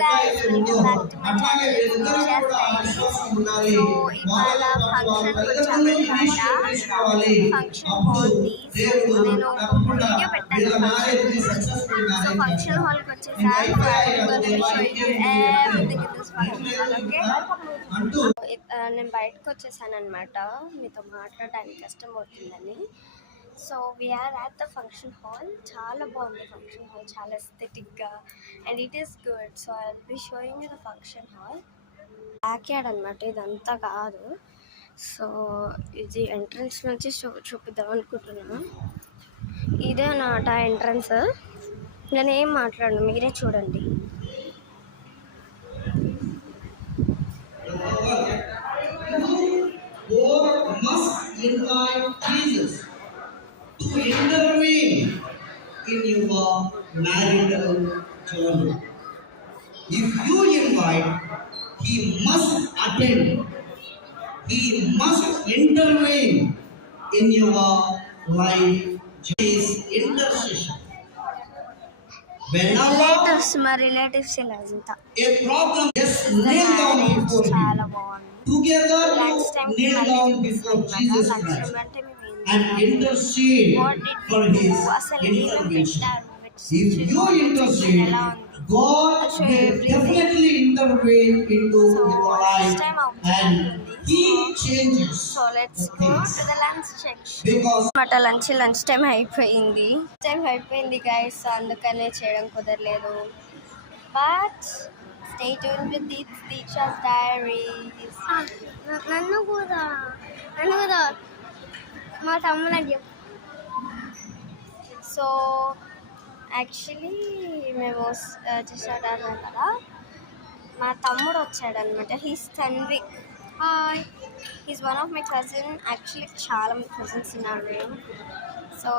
Guys, welcome back to my channel. Chef Diary. So ఇవాళ ఫంక్షన్ వచ్చామన్నమాట. ఫంక్షన్ హాల్కి. సో నేను వీడియో పెట్టాను ఫంక్షన్. సో ఫంక్షన్ హాల్కి వచ్చేసాను. నేను బయటకు వచ్చేసాను అనమాట, మీతో మాట్లాడడానికి కష్టం అవుతుందని. So we are at the function hall. చాలా బాగుంది ఫంక్షన్ హాల్, చాలా ఎస్థెటిక్గా and it is good. So I will be showing you the function hall. Back yard అనమాట, ఇదంతా కాదు. సో ఇది ఎంట్రన్స్ నుంచి చూపిద్దాం అనుకుంటున్నాను. ఇదే అన్నమాట ఎంట్రన్స్. నేనేం మాట్లాడను, మీరే చూడండి. To intervene in your marital journey. If you invite, he must attend. He must intervene in your life. His intercession. మా రిలేటివ్స్ ఇలా అంతా A problem just kneel down before him. Together kneel down before Jesus Christ and intercede for his intervention. If you intercede, God will definitely intervene into your life and he changes. So let's go to the lunch section. Because lunch time అయిపోయింది guys, అందుకనే చేయడం కుదరలేదు. But stay tune with Deeksha's diaries. నన్ను కూడా మా తమ్ముడు. So actually మేము చేసాడు అన్నాం కదా, మా తమ్ముడు వచ్చాడనమాట. He's Tanvik. Hi, he's one of my cousin. Actually చాలా మంది కజిన్స్ ఉన్నారు. సో